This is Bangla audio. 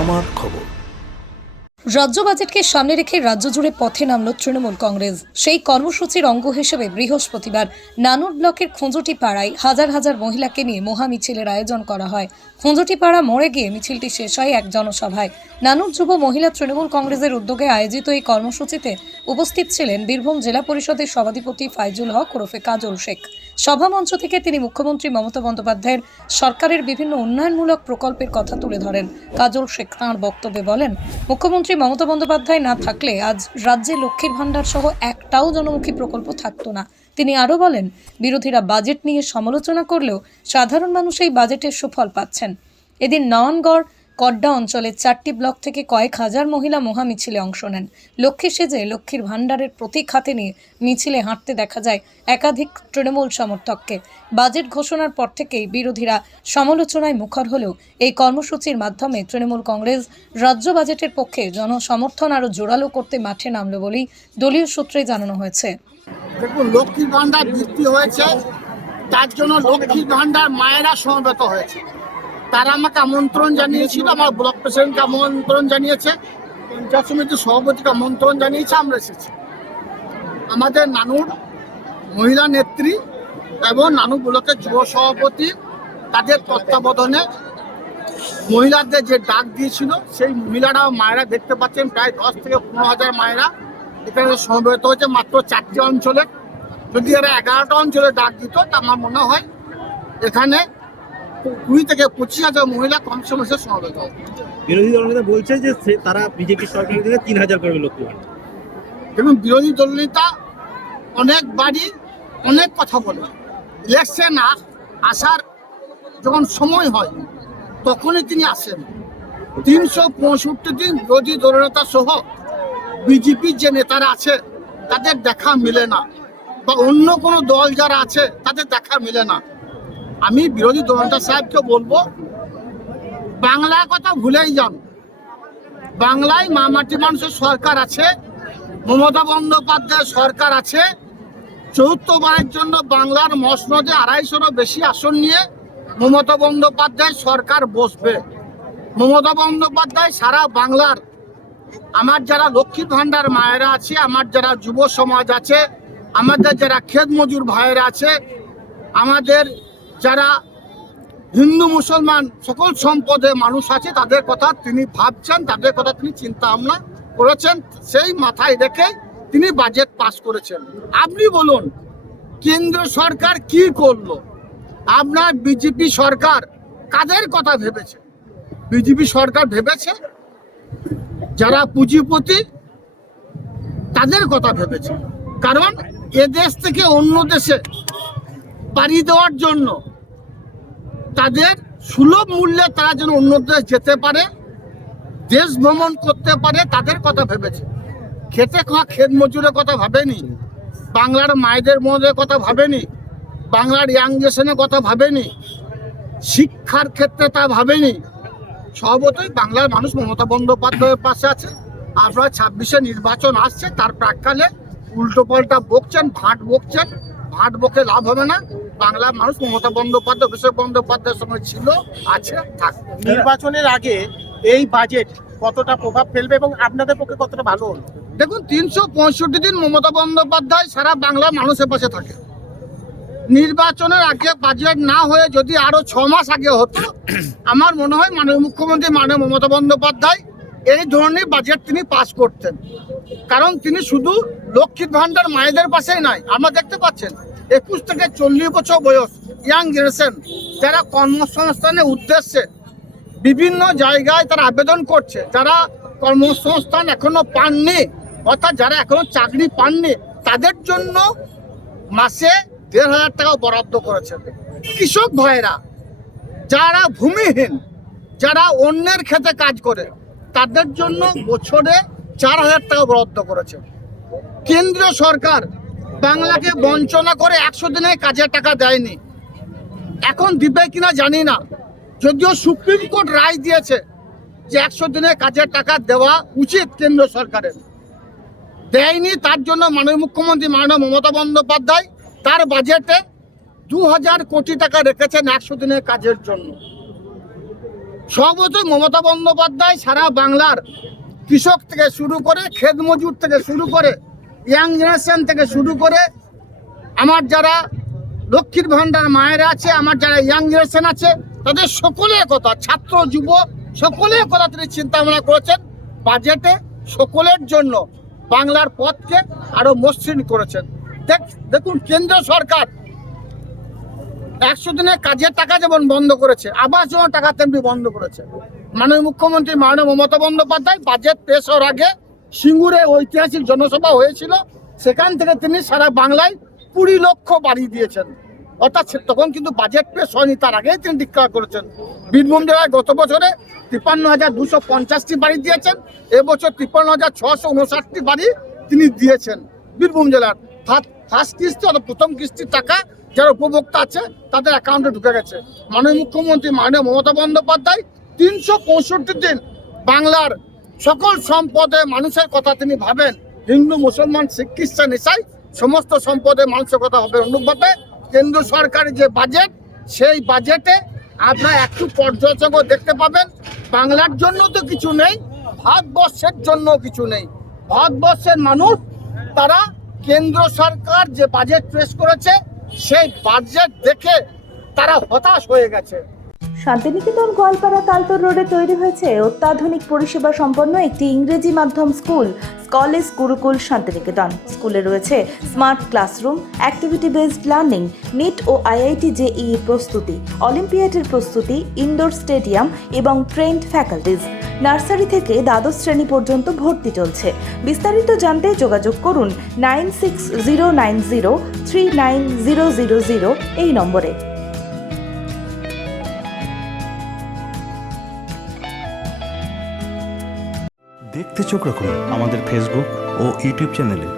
আমার খবর। রাজ্য বাজেটকে সামনে রেখে রাজ্য জুড়ে পথে নামল তৃণমূল কংগ্রেস। সেই কর্মসূচির অঙ্গ হিসেবে বৃহস্পতিবার নানুর ব্লকের খুঁজুটি পাড়ায় হাজার হাজার মহিলাকে নিয়ে মহা মিছিলের আয়োজন করা হয়। খুঁজুটি পাড়া মোড়ে গিয়ে মিছিলটি শেষ হয় এক জনসভায়। নানুর যুব মহিলা তৃণমূল কংগ্রেসের উদ্যোগে আয়োজিত এই কর্মসূচিতে উপস্থিত ছিলেন বীরভূম জেলা পরিষদের সভাধিপতি ফাইজুল হক ওরফে কাজল শেখ। সভামঞ্চ থেকে তিনি মুখ্যমন্ত্রী মমতা বন্দ্যোপাধ্যায়ের সরকারের বিভিন্ন উন্নয়নমূলক প্রকল্পের কথা তুলে ধরেন। কাজল শেখ তাঁর বক্তব্যে বলেন, মুখ্যমন্ত্রী মমতা বন্দ্যোপাধ্যায় না থাকলে আজ রাজ্যে লক্ষ্মীর ভাণ্ডার সহ একটাও জনমুখী প্রকল্প থাকতো না। তিনি আরও বলেন, বিরোধীরা বাজেট নিয়ে সমালোচনা করলেও সাধারণ মানুষ এই বাজেটের সুফল পাচ্ছেন। এদিন নওয়ানগড় কড্ডা অঞ্চলের 4টি ব্লক থেকে কয়েক হাজার মহিলা মহা মিছিলে অংশ নেন। লক্ষ্মী সেজে লক্ষ্মীর ভাণ্ডারের প্রতীক হাতে নিয়ে মিছিলে হাঁটতে দেখা যায় একাধিক তৃণমূল সমর্থককে। বাজেট ঘোষণার পর থেকেই বিরোধীরা সমালোচনায় মুখর হলেও এই কর্মসূচির মাধ্যমে তৃণমূল কংগ্রেস রাজ্য বাজেটের পক্ষে জনসমর্থন আরও জোরালো করতে মাঠে নামল বলেই দলীয় সূত্রে জানানো হয়েছে। দেখুন, লক্ষ্মীর ভাণ্ডার বৃদ্ধি হয়েছে, তার জন্য লক্ষ্মীর ভাণ্ডার মায়েরা সমবেত হয়েছে। তারা আমাকে আমন্ত্রণ জানিয়েছিল, আমার ব্লক প্রেসিডেন্টকে আমন্ত্রণ জানিয়েছে, পঞ্চায়েত সমিতির সভাপতিকে আমন্ত্রণ জানিয়েছে। আমরা এসেছি। আমাদের নানুর মহিলা নেত্রী এবং নানুর ব্লকের যুব সভাপতি তাদের তত্ত্বাবধানে মহিলাদের যে ডাক দিয়েছিল, সেই মহিলারা মায়েরা দেখতে পাচ্ছেন প্রায় 10 থেকে 15,000 মায়েরা এখানে সমবেত হয়েছে। মাত্র 4টি অঞ্চলে, যদি এরা 11টা অঞ্চলে ডাক দিত তা আমার মনে হয় এখানে 20 থেকে 25,000 মহিলা কম সমস্যার সমবেত হবে। বিরোধী দলনেতা বলছে যে তারা বিজেপি সরকারের দিনে 3,000 করবে লক্ষ্মী ভাণ্ডার। এবং বিরোধী দলনেতা অনেকবারই অনেক কথা বলে, ইলেকশন আসার যখন সময় হয় তখনই তিনি আসেন। 365 দিন বিরোধী দলনেতা সহ বিজেপির যে নেতারা আছে তাদের দেখা মিলে না, বা অন্য কোনো দল যারা আছে তাদের দেখা মিলে না। আমি বিরোধী দলনেতা সাহেবকে বলবো, বাংলার কথা ভুলেই যান। বাংলায় মা মাটি মানুষের সরকার আছে, মমতা বন্দ্যোপাধ্যায়ের সরকার আছে। চতুর্থবারের জন্য বাংলার মসনদে 250-রও বেশি আসন নিয়ে মমতা বন্দ্যোপাধ্যায় সরকার বসবে। মমতা বন্দ্যোপাধ্যায় সারা বাংলার আমার যারা লক্ষ্মীর ভাণ্ডার মায়েরা আছে, আমার যারা যুব সমাজ আছে, আমাদের যারা ক্ষেত মজুর ভাইয়েরা আছে, আমাদের যারা হিন্দু মুসলমান সকল সম্পদে মানুষ আছে, তাদের কথা তিনি ভাবছেন, তাদের কথা তিনি চিন্তা ভাবনা করেছেন। সেই মাথায় রেখে তিনি বাজেট পাস করেছেন। আপনি বলুন, কেন্দ্র সরকার কি করলো? আপনার বিজেপি সরকার কাদের কথা ভেবেছে? বিজেপি সরকার ভেবেছে যারা পুঁজিপতি তাদের কথা ভেবেছে। কারণ এদেশ থেকে অন্য দেশে পাড়ি দেওয়ার জন্য তাদের সুলভ মূল্যে তারা যেন অন্য দেশ যেতে পারে, দেশ ভ্রমণ করতে পারে, তাদের কথা ভেবেছে। খেতে খাওয়া ক্ষেত মজুরের কথা ভাবেনি, বাংলার মায়েদের মধ্যে কথা ভাবেনি, বাংলার ইয়াং জেনারেশনের কথা ভাবেনি, শিক্ষার ক্ষেত্রে তা ভাবেনি। স্বভাবতই বাংলার মানুষ মমতা বন্দ্যোপাধ্যায়ের পাশে আছে। আপনারা 26-এ নির্বাচন আসছে, তার প্রাক্কালে উল্টো পাল্টা বকছেন, ভাট বকছেন। ভাট বকে লাভ হবে না। বাংলার মানুষ মমতা বন্দ্যোপাধ্যায়, অভিষেক বন্দ্যোপাধ্যায়ের সময় ছিল, আছে, থাকবে। নির্বাচনের আগে এই বাজেট কতটা প্রভাব ফেলবে এবং আপনাদের পক্ষে কতটা ভালো হলো? দেখুন, 365 দিন মমতা বন্দ্যোপাধ্যায় সারা বাংলার মানুষের পাশে থাকে। নির্বাচনের আগে বাজেট না হয়ে যদি আরো 6 মাস আগে হতো, আমার মনে হয় মাননীয় মুখ্যমন্ত্রী মাননীয় মমতা বন্দ্যোপাধ্যায় এই ধরনের বাজেট তিনি পাস করতেন। কারণ তিনি শুধু লক্ষ্মীর ভাণ্ডার মায়েদের পাশেই নাই, আমরা দেখতে পাচ্ছেন 21 থেকে 40 বছর বয়স ইয়াং জেনারেশন যারা কর্মসংস্থানের উদ্দেশ্যে বিভিন্ন জায়গায় তারা আবেদন করছে, যারা কর্মসংস্থান এখনো পাননি, অর্থাৎ যারা এখনো চাকরি পাননি, তাদের জন্য মাসে 1,500 টাকা বরাদ্দ করেছেন। কৃষক ভাইরা যারা ভূমিহীন, যারা অন্যের ক্ষেতে কাজ করে, তাদের জন্য বছরে 4,000 টাকা বরাদ্দ করেছে। কেন্দ্রীয় সরকার বাংলাকে বঞ্চনা করে 100 দিনে কাজের টাকা দেয়নি, এখন দিবে কিনা জানি না। যদিও সুপ্রিম কোর্ট রায় দিয়েছে যে 100 দিনে কাজের টাকা দেওয়া উচিত কেন্দ্র সরকারের, দেয়নি। তার জন্য মাননীয় মুখ্যমন্ত্রী মাননীয় মমতা বন্দ্যোপাধ্যায় তার বাজেটে 2,000 কোটি টাকা রেখেছেন 100 দিনের কাজের জন্য। সর্বতই মমতা বন্দ্যোপাধ্যায় সারা বাংলার কৃষক থেকে শুরু করে ক্ষেত মজুর থেকে শুরু করে ইয়াং জেনারেশন থেকে শুরু করে আমার যারা লক্ষ্মীর ভাণ্ডার মায়েরা আছে, আমার যারা ইয়াং জেনারেশন আছে, তাদের সকলের কথা, ছাত্র যুব সকলের কথা তিনি চিন্তা ভাবনা করেছেন। বাজেটে সকলের জন্য বাংলার পথকে আরো মসৃণ করেছেন। দেখুন, কেন্দ্র সরকার 100 দিনের কাজের টাকা যেমন বন্ধ করেছে, আবাস যোজনা টাকা তেমনি বন্ধ করেছে। মাননীয় মুখ্যমন্ত্রী মাননীয় মমতা বন্দ্যোপাধ্যায় বাজেট পেশ হওয়ার আগে সিঙ্গুরে ঐতিহাসিক জনসভা হয়েছিল, সেখান থেকে তিনি সারা বাংলায় 20 লক্ষ বাড়ি দিয়েছেন। অর্থাৎ তখন কিন্তু বাজেট পেশ হয়নি, তার আগেই তিনি ডিক্লেয়ার করেছেন। বীরভূম জেলায় গত বছরে 53,250টি বাড়ি দিয়েছেন, এবছর 53,659টি বাড়ি তিনি দিয়েছেন বীরভূম জেলার। ফার্স্ট কিস্তি অর্থাৎ প্রথম কিস্তির টাকা যারা উপভোক্তা আছে তাদের অ্যাকাউন্টে ঢুকে গেছে। মাননীয় মুখ্যমন্ত্রী মাননীয় মমতা বন্দ্যোপাধ্যায় 365 দিন বাংলার সকল সম্পদে মানুষের কথা তিনি ভাবেন। হিন্দু, মুসলমান, শিখ, খ্রিস্টান, ইসাই সমস্ত সম্পদে মানুষের কথা হবে। অনুরূপভাবে কেন্দ্র সরকারের যে বাজেট, সেই বাজেটে আপনারা একটু পর্যালোচনা দেখতে পাবেন। বাংলার জন্য তো কিছু নেই, ভারতবর্ষের জন্য কিছু নেই। ভারতবর্ষের মানুষ তারা কেন্দ্র সরকার যে বাজেট পেশ করেছে সেই বাজেট দেখে তারা হতাশ হয়ে গেছে। শান্তিনিকেতন গোয়ালপাড়া তালতর রোডে তৈরি হয়েছে অত্যাধুনিক পরিষেবা সম্পন্ন একটি ইংরেজি মাধ্যম স্কুল, কলেজ গুরুকুল শান্তিনিকেতন। স্কুলে রয়েছে smart classroom, activity based learning, NEET ও আইআইটি জেইই প্রস্তুতি, অলিম্পিয়াডের প্রস্তুতি, ইনডোর স্টেডিয়াম এবং ট্রেন্ড ফ্যাকাল্টিজ। নার্সারি থেকে দ্বাদশ শ্রেণী পর্যন্ত ভর্তি চলছে। বিস্তারিত জানতে যোগাযোগ করুন 9609039000 এই নম্বরে। দেখতে চোখ রাখুন আমাদের ফেসবুক ও ইউটিউব চ্যানেলে।